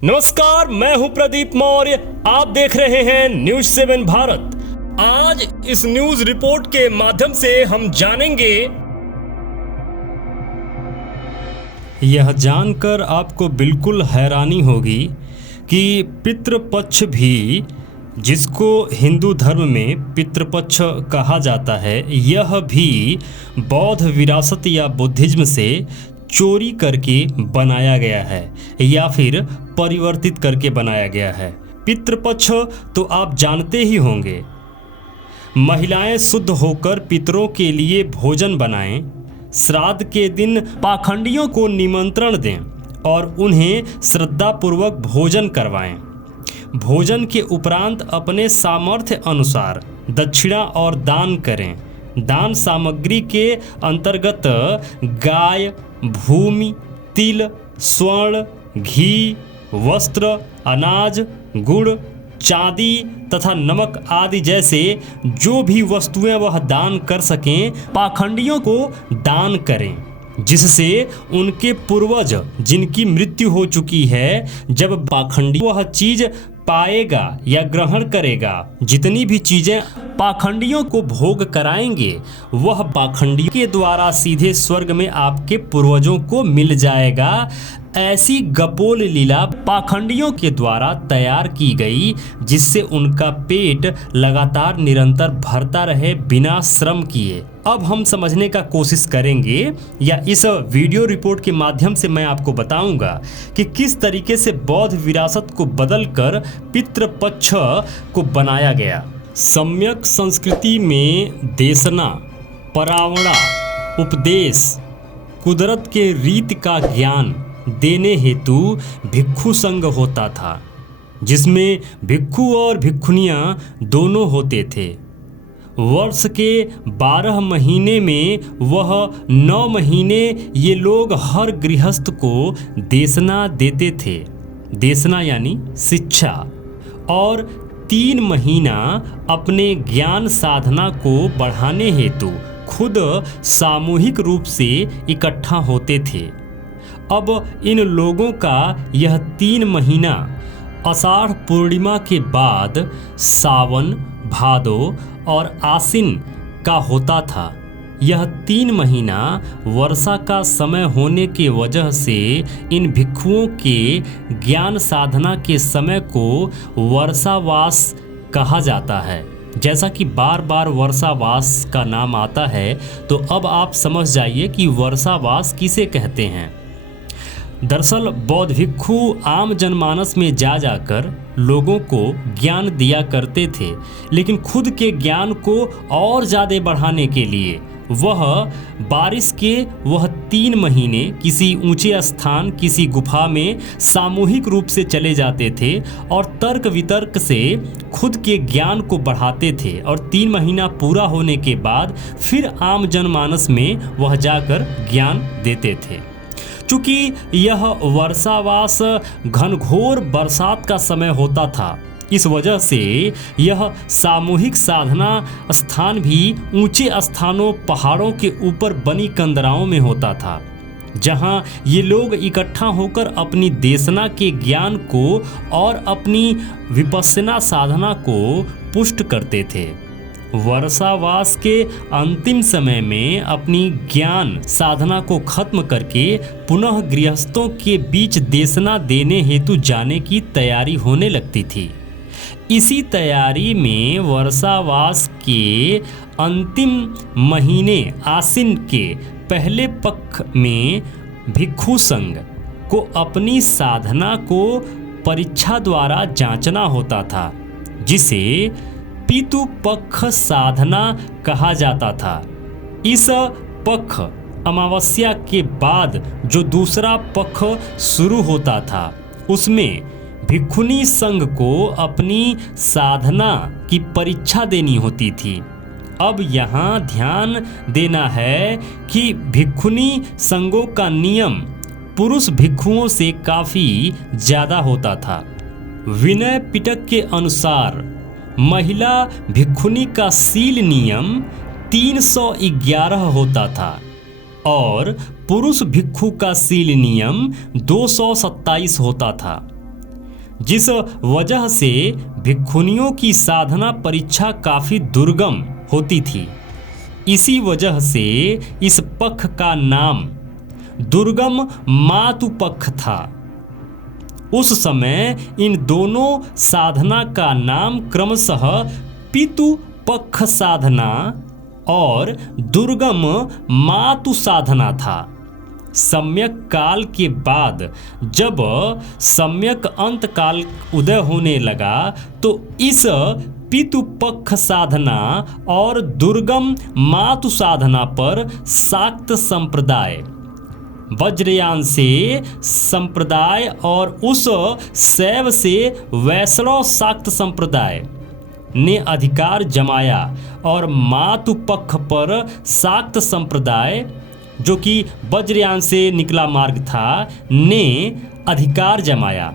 नमस्कार, मैं हूं प्रदीप मौर्य। आप देख रहे हैं न्यूज 7 भारत। आज इस न्यूज रिपोर्ट के माध्यम से हम जानेंगे, यह जानकर आपको बिल्कुल हैरानी होगी कि पितृपक्ष भी, जिसको हिंदू धर्म में पितृपक्ष कहा जाता है, यह भी बौद्ध विरासत या बुद्धिज्म से चोरी करके बनाया गया है या फिर परिवर्तित करके बनाया गया है। पितृपक्ष तो आप जानते ही होंगे। महिलाएं शुद्ध होकर पितरों के लिए भोजन बनाएं, श्राद्ध के दिन पाखंडियों को निमंत्रण दें और उन्हें श्रद्धापूर्वक भोजन करवाएं। भोजन के उपरांत अपने सामर्थ्य अनुसार दक्षिणा और दान करें। दान सामग्री के अंतर्गत गाय, भूमि, तिल, स्वर्ण, घी, वस्त्र, अनाज, गुड़, चांदी तथा नमक आदि जैसे जो भी वस्तुएं वह दान कर सकें, पाखंडियों को दान करें, जिससे उनके पूर्वज जिनकी मृत्यु हो चुकी है, जब पाखंडी वह चीज पाएगा या ग्रहण करेगा, जितनी भी चीजें पाखंडियों को भोग कराएंगे, वह पाखंडियों के द्वारा सीधे स्वर्ग में आपके पूर्वजों को मिल जाएगा। ऐसी गपोल लीला पाखंडियों के द्वारा तैयार की गई, जिससे उनका पेट लगातार निरंतर भरता रहे बिना श्रम किए। अब हम समझने का कोशिश करेंगे, या इस वीडियो रिपोर्ट के माध्यम से मैं आपको बताऊंगा कि किस तरीके से बौद्ध विरासत को बदलकर पितृपक्ष को बनाया गया। सम्यक संस्कृति में देशना, परावणा, उपदेश, कुदरत के रीति का ज्ञान देने हेतु भिक्षु संघ होता था, जिसमें भिक्षु और भिक्षुनियाँ दोनों होते थे। वर्ष के 12 महीने में वह 9 महीने ये लोग हर गृहस्थ को देशना देते थे। देशना यानी शिक्षा। और 3 महीना अपने ज्ञान साधना को बढ़ाने हेतु खुद सामूहिक रूप से इकट्ठा होते थे। अब इन लोगों का यह 3 महीना आषाढ़ पूर्णिमा के बाद सावन, भादो और आसिन का होता था। यह 3 महीना वर्षा का समय होने के वजह से इन भिक्षुओं के ज्ञान साधना के समय को वर्षावास कहा जाता है। जैसा कि बार बार वर्षावास का नाम आता है, तो अब आप समझ जाइए कि वर्षावास किसे कहते हैं। दरअसल बौद्ध भिक्षु आम जनमानस में जाकर लोगों को ज्ञान दिया करते थे, लेकिन खुद के ज्ञान को और ज़्यादा बढ़ाने के लिए वह बारिश के 3 महीने किसी ऊंचे स्थान, किसी गुफा में सामूहिक रूप से चले जाते थे और तर्क वितर्क से खुद के ज्ञान को बढ़ाते थे। और 3 महीना पूरा होने के बाद फिर आम जनमानस में वह जाकर ज्ञान देते थे। चूँकि यह वर्षावास घनघोर बरसात का समय होता था, इस वजह से यह सामूहिक साधना स्थान भी ऊंचे स्थानों, पहाड़ों के ऊपर बनी कंदराओं में होता था, जहां ये लोग इकट्ठा होकर अपनी देशना के ज्ञान को और अपनी विपश्यना साधना को पुष्ट करते थे। वर्षावास के अंतिम समय में अपनी ज्ञान साधना को खत्म करके पुनः गृहस्थों के बीच देशना देने हेतु जाने की तैयारी होने लगती थी। इसी तैयारी में वर्षावास के अंतिम महीने आसिन के पहले पक्ष में भिक्षु संघ को अपनी साधना को परीक्षा द्वारा जांचना होता था, जिसे पितु पक्ष साधना कहा जाता था। इस पक्ष अमावस्या के बाद जो दूसरा पक्ष शुरू होता था, उसमें भिक्षुनी संघ को अपनी साधना की परीक्षा देनी होती थी। अब यहाँ ध्यान देना है कि भिक्षुनी संघों का नियम पुरुष भिक्षुओं से काफ़ी ज़्यादा होता था। विनय पिटक के अनुसार महिला भिक्षुनी का शील नियम 311 होता था और पुरुष भिक्षु का शील नियम 227 होता था। जिस वजह से भिक्षुनियों की साधना परीक्षा काफ़ी दुर्गम होती थी। इसी वजह से इस पक्ष का नाम दुर्गम मातु पक्ष था। उस समय इन दोनों साधना का नाम क्रमशः पितु पक्ष साधना और दुर्गम मातु साधना था। सम्यक काल के बाद जब सम्यक अंत काल उदय होने लगा तो इस पितु पक्ष साधना और दुर्गम मातु साधना पर शाक्त संप्रदाय, वज्रयान से संप्रदाय और उस शैव से वैष्णव शाक्त संप्रदाय ने अधिकार जमाया और मातु पक्ष पर शाक्त संप्रदाय, जो कि वज्रयान से निकला मार्ग था, ने अधिकार जमाया।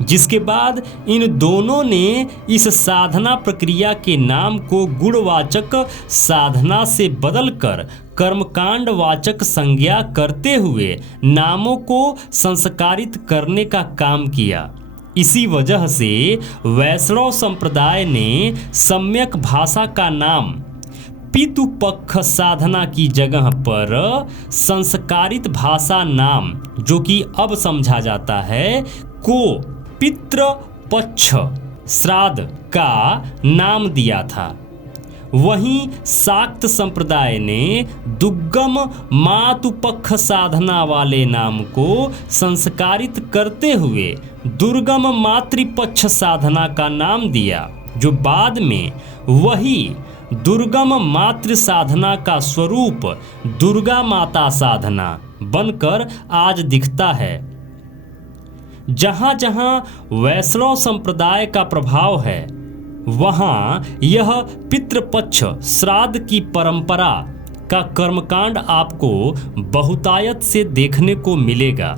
जिसके बाद इन दोनों ने इस साधना प्रक्रिया के नाम को गुणवाचक साधना से बदलकर कर्मकांड वाचक संज्ञा करते हुए नामों को संस्कारित करने का काम किया। इसी वजह से वैष्णव संप्रदाय ने सम्यक भाषा का नाम पितु पक्ष साधना की जगह पर संस्कारित भाषा नाम, जो कि अब समझा जाता है, को पितृ पक्ष श्राद्ध का नाम दिया था। वहीं शाक्त संप्रदाय ने दुर्गम मातु पक्ष साधना वाले नाम को संस्कारित करते हुए दुर्गम मातृपक्ष साधना का नाम दिया, जो बाद में वही दुर्गम मातृ साधना का स्वरूप दुर्गा माता साधना बनकर आज दिखता है। जहाँ जहाँ वैष्णव संप्रदाय का प्रभाव है वहाँ यह पितृपक्ष श्राद्ध की परंपरा का कर्मकांड आपको बहुतायत से देखने को मिलेगा।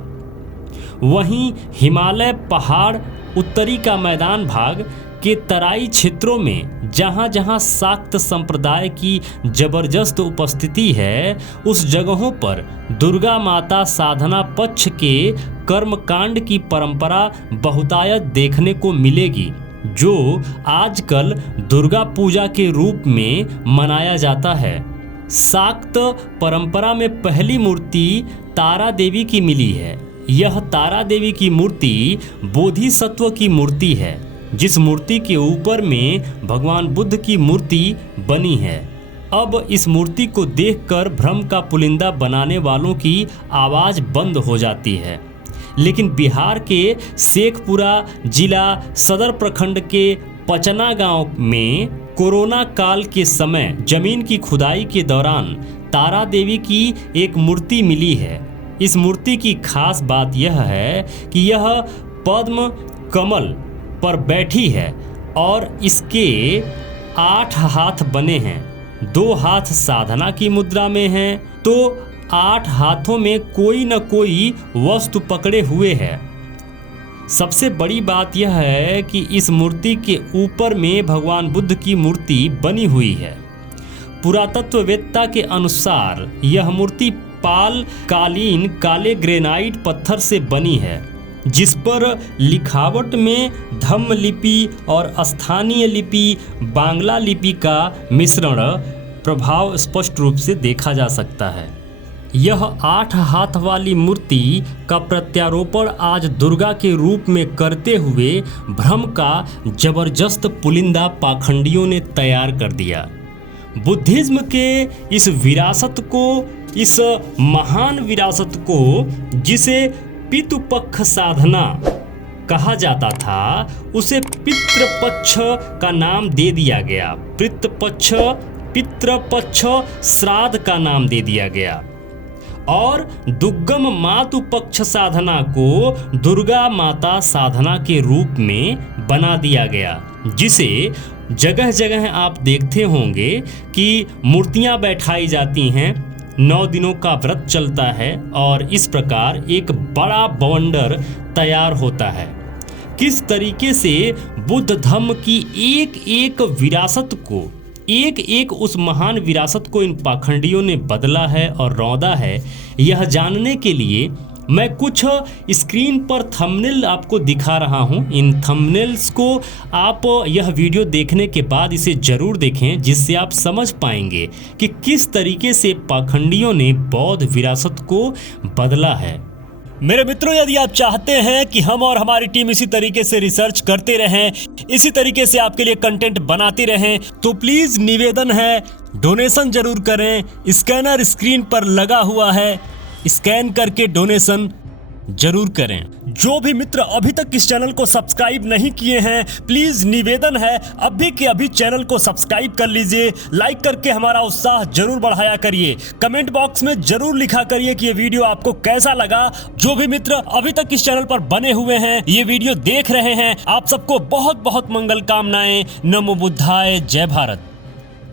वहीं हिमालय पहाड़, उत्तरी का मैदान भाग के तराई क्षेत्रों में जहाँ जहाँ शाक्त संप्रदाय की जबरदस्त उपस्थिति है, उस जगहों पर दुर्गा माता साधना पक्ष के कर्मकांड की परंपरा बहुतायत देखने को मिलेगी, जो आजकल दुर्गा पूजा के रूप में मनाया जाता है। शाक्त परंपरा में पहली मूर्ति तारा देवी की मिली है। यह तारा देवी की मूर्ति बोधिसत्व की मूर्ति है, जिस मूर्ति के ऊपर में भगवान बुद्ध की मूर्ति बनी है। अब इस मूर्ति को देखकर भ्रम का पुलिंदा बनाने वालों की आवाज़ बंद हो जाती है। लेकिन बिहार के शेखपुरा जिला सदर प्रखंड के पचना गांव में कोरोना काल के समय जमीन की खुदाई के दौरान तारा देवी की एक मूर्ति मिली है। इस मूर्ति की खास बात यह है कि यह पद्म कमल पर बैठी है और इसके 8 हाथ बने हैं। 2 हाथ साधना की मुद्रा में हैं, तो 8 हाथों में कोई न कोई वस्तु पकड़े हुए है। सबसे बड़ी बात यह है कि इस मूर्ति के ऊपर में भगवान बुद्ध की मूर्ति बनी हुई है। पुरातत्ववेत्ता के अनुसार यह मूर्ति पाल कालीन काले ग्रेनाइट पत्थर से बनी है, जिस पर लिखावट में धम्म लिपि और स्थानीय लिपि बांग्ला लिपि का मिश्रण प्रभाव स्पष्ट रूप से देखा जा सकता है। यह 8 हाथ वाली मूर्ति का प्रत्यारोपण आज दुर्गा के रूप में करते हुए भ्रम का जबरदस्त पुलिंदा पाखंडियों ने तैयार कर दिया। बुद्धिज्म के इस विरासत को, इस महान विरासत को, जिसे पितृपक्ष साधना कहा जाता था, उसे पितृपक्ष का नाम दे दिया गया। पितृपक्ष श्राद्ध का नाम दे दिया गया और दुर्गम मातु पक्ष साधना को दुर्गा माता साधना के रूप में बना दिया गया, जिसे जगह जगह आप देखते होंगे कि मूर्तियां बैठाई जाती हैं, 9 दिनों का व्रत चलता है और इस प्रकार एक बड़ा बवंडर तैयार होता है। किस तरीके से बुद्ध धर्म की एक एक विरासत को, एक एक उस महान विरासत को इन पाखंडियों ने बदला है और रौंदा है, यह जानने के लिए मैं कुछ स्क्रीन पर थंबनेल आपको दिखा रहा हूं। इन थंबनेल्स को आप यह वीडियो देखने के बाद इसे जरूर देखें, जिससे आप समझ पाएंगे कि किस तरीके से पाखंडियों ने बौद्ध विरासत को बदला है। मेरे मित्रों, यदि आप चाहते हैं कि हम और हमारी टीम इसी तरीके से रिसर्च करते रहें, इसी तरीके से आपके लिए कंटेंट बनाती रहें, तो प्लीज निवेदन है, डोनेशन जरूर करें। स्कैनर स्क्रीन पर लगा हुआ है, स्कैन करके डोनेशन जरूर करें। जो भी मित्र अभी तक इस चैनल को सब्सक्राइब नहीं किए हैं, प्लीज निवेदन है अभी के अभी चैनल को सब्सक्राइब कर लीजिए। लाइक करके हमारा उत्साह जरूर बढ़ाया करिए। कमेंट बॉक्स में जरूर लिखा करिए कि ये वीडियो आपको कैसा लगा। जो भी मित्र अभी तक इस चैनल पर बने हुए हैं, ये वीडियो देख रहे हैं, आप सबको बहुत बहुत मंगल कामनाएं। नमो बुद्धाय, जय भारत।